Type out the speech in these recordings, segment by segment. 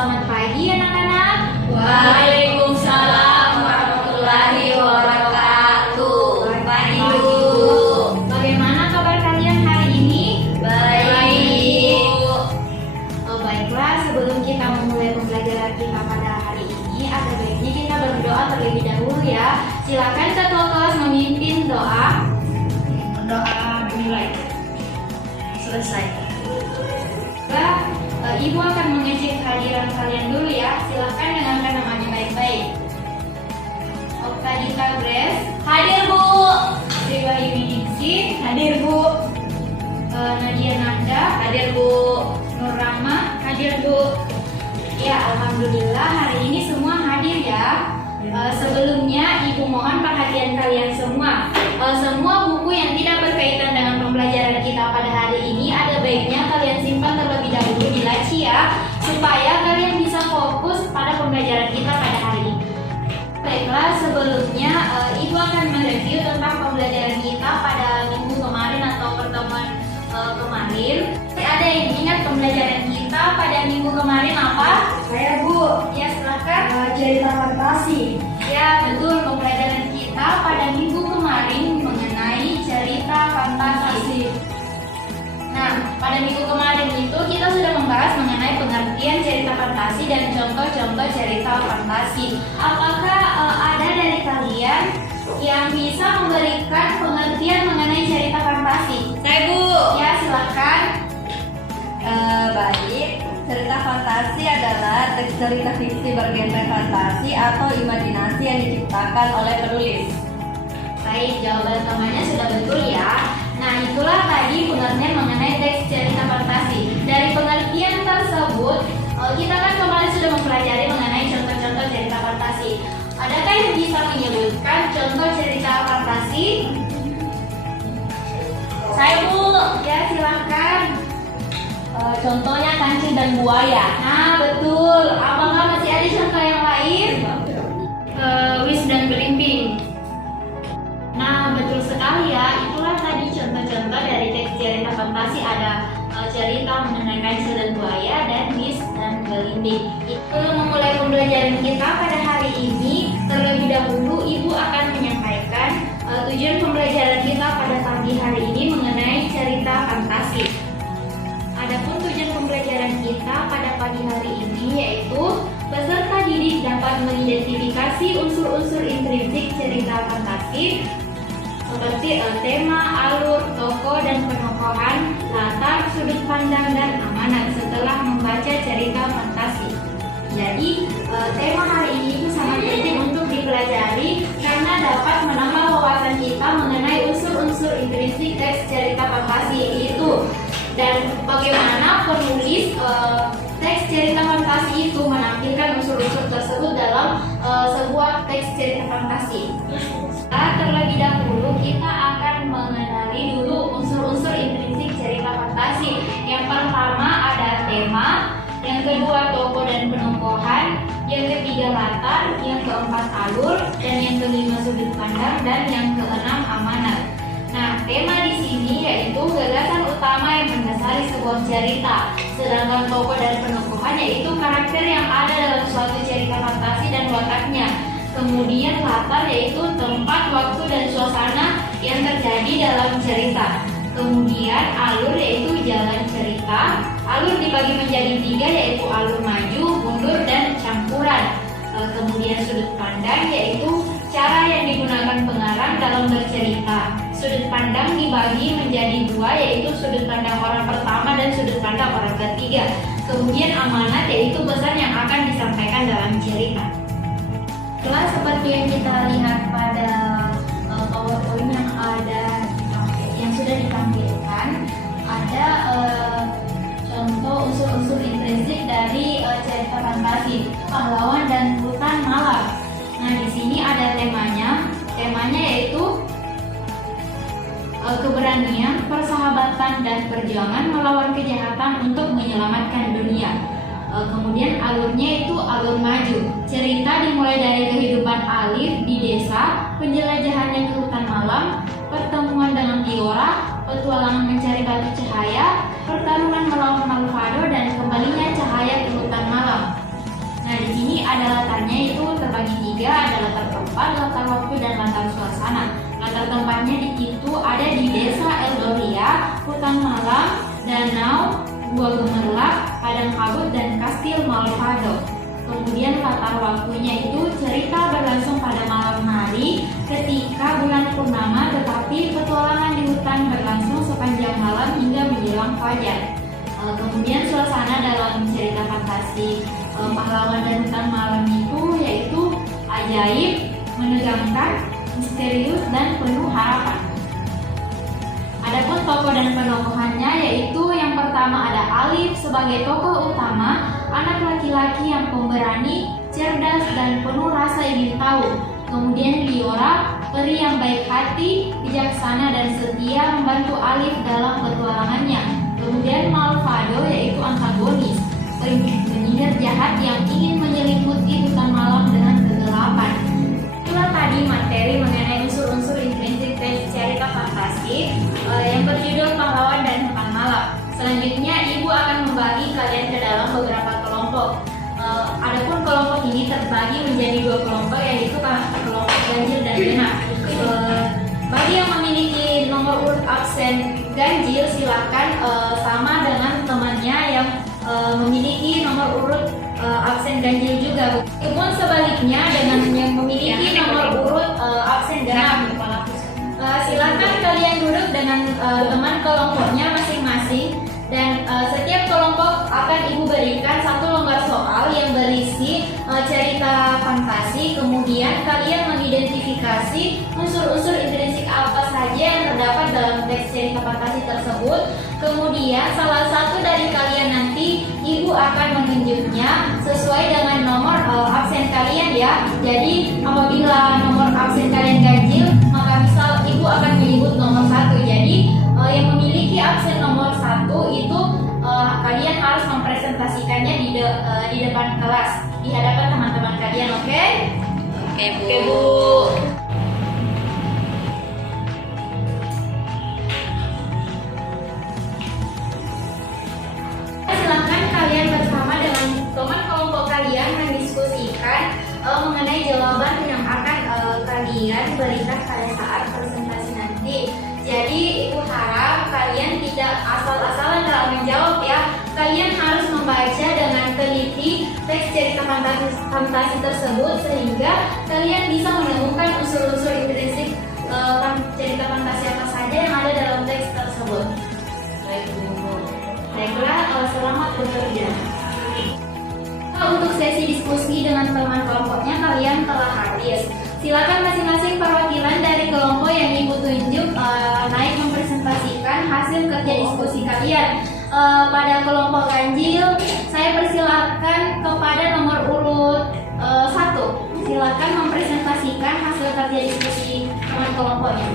selamat pagi anak-anak. Waalaikumsalam warahmatullahi wabarakatuh. Pagi Bu. Bagaimana kabar kalian hari ini? Baik. Baiklah, sebelum kita memulai pembelajaran kita pada hari ini, ada baiknya kita berdoa terlebih dahulu ya. Silakan ketua kelas memimpin doa. Doa dimulai. Selesai. Ibu akan mengecek kehadiran kalian dulu ya. Silakan dengarkan namanya baik-baik. Oktadita Grace, Hadir Bu. Sri Wahyuni Ningsih, Hadir Bu. Nadia Nanda, Hadir Bu. Nur Rahma, Hadir Bu. ya alhamdulillah hari ini semua hadir ya. Sebelumnya Ibu mohon perhatian kalian semua. Semua buku yang tidak berkaitan dengan pembelajaran kita pada hari ini ada baiknya kalian simpan terlebih dahulu di laci ya, supaya kalian bisa fokus pada pembelajaran kita pada hari ini. Baiklah, sebelumnya Ibu akan mereview tentang pembelajaran kita pada minggu kemarin atau pertemuan kemarin. Ada yang ingat pembelajaran kita pada minggu kemarin apa? Saya Bu. Ya silakan. Cerita fantasi. Ya betul, pembelajaran kita pada minggu kemarin mengenai cerita fantasi. Nah, pada minggu kemarin itu kita sudah membahas mengenai pengertian cerita fantasi dan contoh-contoh cerita fantasi. Apakah ada dari kalian yang bisa memberikan pengertian mengenai cerita fantasi? Saya Bu. Ya silakan. Baik. Cerita fantasi adalah teks cerita fiksi bergenre fantasi atau imajinasi yang diciptakan oleh penulis. Baik, jawaban temannya sudah betul ya. Nah, itulah tadi pengertian mengenai teks cerita fantasi. Dari pengertian tersebut, kita kan kemarin sudah mempelajari mengenai contoh-contoh cerita fantasi. Adakah yang bisa menyebutkan contoh cerita fantasi? Saya Bu. Ya, silahkan. Contohnya kancil dan buaya. Nah, betul. Apakah masih ada contoh yang lain? Wis dan belimbing. Nah, betul sekali ya. Itulah tadi contoh-contoh dari teks cerita fantasi. Ada cerita mengenai kancil dan buaya dan wis dan belimbing. Sebelum memulai pembelajaran kita pada hari ini, terlebih dahulu Ibu akan menyampaikan tujuan pembelajaran kita pada pagi hari ini mengenai cerita fantasi. Adapun tujuan pembelajaran kita pada pagi hari ini yaitu peserta didik dapat mengidentifikasi unsur-unsur intrinsik cerita fantasi seperti tema, alur, tokoh dan penokohan, latar, sudut pandang dan amanat setelah membaca cerita fantasi. Jadi tema hari ini itu sangat penting untuk dipelajari karena dapat menambah wawasan kita mengenai unsur-unsur intrinsik teks cerita fantasi itu. Dan bagaimana penulis teks cerita fantasi itu menampilkan unsur-unsur tersebut dalam sebuah teks cerita fantasi. Terlebih dahulu kita akan mengenali dulu unsur-unsur intrinsik cerita fantasi. Yang pertama ada tema, yang kedua tokoh dan penokohan, yang ketiga latar, yang keempat alur, dan yang kelima sudut pandang, dan yang keenam amanat. Nah, tema di sini yaitu gagasan utama yang mendasari sebuah cerita. Sedangkan tokoh dan penokohan yaitu karakter yang ada dalam suatu cerita fantasi dan wataknya. Kemudian latar yaitu tempat, waktu, dan suasana yang terjadi dalam cerita. Kemudian alur yaitu jalan cerita. Alur dibagi menjadi 3 yaitu alur maju, mundur, dan campuran. Kemudian sudut pandang yaitu cara yang digunakan pengarang dalam bercerita. Sudut pandang dibagi menjadi 2 yaitu sudut pandang orang pertama dan sudut pandang orang ketiga. Kemudian amanat yaitu pesan yang akan disampaikan dalam cerita. Setelah seperti yang kita lihat pada PowerPoint yang sudah ditampilkan, ada contoh unsur-unsur intrinsik dari cerita fantasi, pahlawan dan hutan malam. Nah, di sini ada temanya. Temanya yaitu keberanian, persahabatan, dan perjuangan melawan kejahatan untuk menyelamatkan dunia. Kemudian alurnya itu alur maju. Cerita dimulai dari kehidupan Alif di desa, penjelajahannya ke hutan malam, pertemuan dengan Tiora, petualangan mencari batu cahaya, pertarungan melawan Malvado, dan kembalinya cahaya ke hutan malam. ketiga ada latar tempat, latar waktu, dan latar suasana. Latar tempatnya itu ada di Desa Eldoria, Hutan Malang, Danau, Gua Gemerlap, Padang Kabut, dan Kastil Malvado. Kemudian latar waktunya itu cerita berlangsung pada malam hari ketika bulan purnama, tetapi petualangan di hutan berlangsung sepanjang malam hingga menjelang fajar. Kemudian suasana dalam cerita fantasi pahlawan dan hutan malam itu yaitu ajaib, menegangkan, misterius, dan penuh harapan. Adapun tokoh dan penokohannya yaitu yang pertama ada Alif sebagai tokoh utama, anak laki-laki yang pemberani, cerdas, dan penuh rasa ingin tahu. Kemudian Liora, peri yang baik hati, bijaksana, dan setia membantu Alif dalam petualangannya. Kemudian Malvado yaitu antagonis, penyihir jahat yang ingin menyelimuti hutan malam dengan kegelapan. Itulah tadi materi mengenai unsur-unsur intrinsik teks cerita fantasi yang berjudul Pahlawan dan Hutan Malam. Selanjutnya Ibu akan membagi kalian ke dalam beberapa kelompok. Adapun kelompok ini terbagi menjadi dua kelompok, yaitu kelompok ganjil dan genap. Bagi yang memiliki nomor urut absen ganjil silakan sama dengan temannya yang memiliki nomor urut absen ganjil juga. Namun sebaliknya dengan yang memiliki nomor urut absen genap, silakan kalian duduk dengan teman kelompoknya masing-masing, dan setiap kelompok akan Ibu berikan satu lembar soal yang berisi cerita fantasi. Kemudian kalian mengidentifikasi unsur-unsur intrinsik apa saja yang terdapat dalam teks cerita fantasi tersebut. Kemudian salah satu dari kalian nanti Ibu akan menunjuknya sesuai dengan nomor absen kalian ya. Jadi apabila nomor absen kalian ganjil, maka misal Ibu akan menyebut nomor 1. Jadi yang memiliki absen nomor 1 itu kalian harus mempresentasikannya di depan kelas, di hadapan teman-teman kalian, oke? Oke, Bu. Silakan kalian bersama dengan teman kelompok kalian mendiskusikan mengenai jawaban yang akan kalian berikan pada saat presentasi nanti. Jadi Ibu harap kalian tidak asal-asalan dalam menjawab ya. Kalian harus membaca dengan teliti teks cerita fantasi tersebut sehingga kalian bisa menemukan unsur-unsur intrinsik cerita fantasi apa saja yang ada dalam teks tersebut. Baiklah, selamat bekerja. Untuk sesi diskusi dengan teman kelompoknya kalian telah habis. Silakan masing-masing perwakilan dari kelompok yang Ibu tunjuk naik mempresentasikan hasil kerja diskusi kalian. Pada kelompok ganjil, saya persilakan kepada nomor urut 1. Silakan mempresentasikan hasil kerja diskusi teman kelompoknya.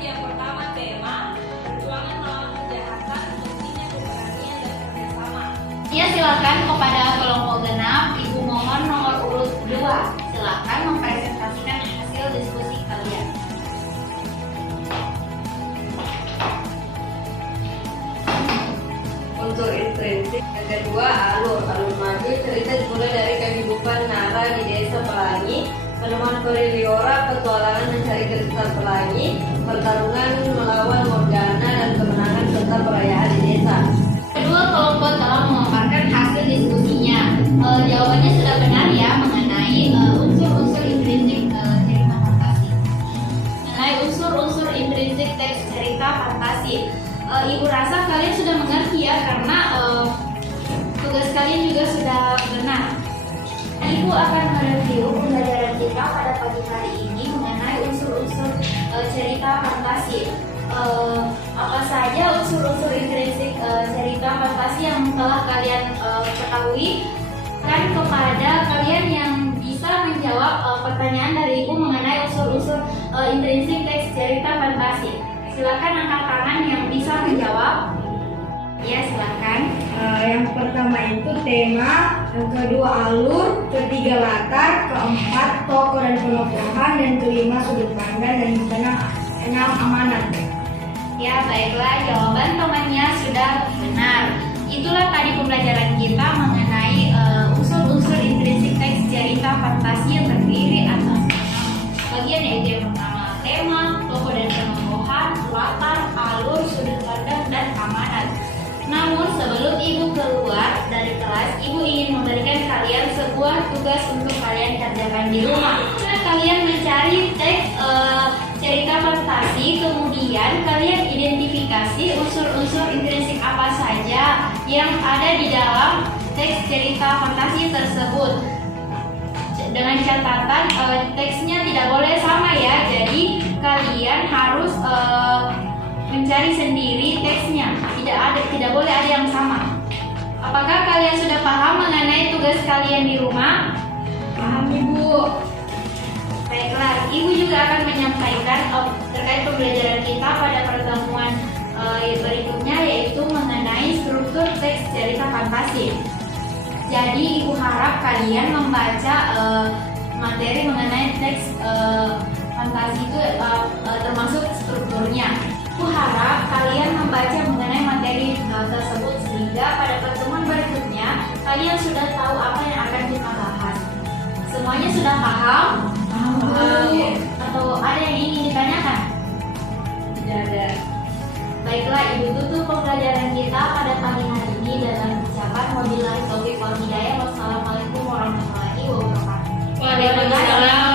Yang pertama, tema perjuangan melawan kejahatan, pentingnya keberanian dan kerjasama. Ya, silakan kepada kelompok genap, Ibu mohon nomor urut 2. Silakan mempresentasikan hasil diskusi kalian. Unsur intrinsik yang kedua alur maju. Cerita dimulai dari kehidupan Nara di desa Pelangi, penemuan peri Liora, petualangan mencari kristal pelangi, pertarungan melawan Morgana, dan kemenangan serta perayaan di desa. Kedua kelompok telah memaparkan hasil diskusinya. Jawabannya sudah benar ya mengenai unsur-unsur intrinsik cerita fantasi. Mengenai unsur-unsur intrinsik teks cerita fantasi, Ibu rasa kalian sudah mengerti ya, karena tugas kalian juga sudah benar. Ibu akan mereview pembelajaran kita pada pagi hari ini mengenai unsur-unsur cerita fantasi. Apa saja unsur-unsur intrinsik cerita fantasi yang telah kalian ketahui, dan kepada kalian yang bisa menjawab pertanyaan dari Ibu mengenai unsur-unsur intrinsik teks cerita fantasi. Silakan angkat tangan yang bisa menjawab. Ya, silakan. Yang pertama itu tema, yang kedua alur, ketiga latar, keempat tokoh dan penokohan, dan kelima sudut pandang, dan keenam amanat. Ya, baiklah, jawaban temannya sudah benar. Itulah tadi pembelajaran kita mengenai unsur-unsur intrinsik teks cerita fantasi. keluar dari kelas, Ibu ingin memberikan kalian sebuah tugas untuk kalian kerjakan di rumah. Kalian mencari teks cerita fantasi, kemudian kalian identifikasi unsur-unsur intrinsik apa saja yang ada di dalam teks cerita fantasi tersebut. Dengan catatan teksnya tidak boleh sama ya, jadi kalian harus mencari sendiri teksnya, tidak boleh ada yang sama. Apakah kalian sudah paham mengenai tugas kalian di rumah? Paham Ibu. Baiklah, Ibu juga akan menyampaikan terkait pembelajaran kita pada pertemuan berikutnya, yaitu mengenai struktur teks cerita fantasi. Jadi Ibu harap kalian membaca materi mengenai teks fantasi itu termasuk strukturnya. Ibu harap kalian membaca mengenai materi tersebut sehingga pada pertemuan berikutnya kalian sudah tahu apa yang akan kita bahas. Semuanya sudah paham? Atau ada yang ingin ditanyakan? Tidak ada. Baiklah, Ibu tutup pembelajaran kita pada pagi hari ini dengan ucapan wabillahi taufiq wal hidayah. Wassalamualaikum warahmatullahi wabarakatuh. Waalaikumsalam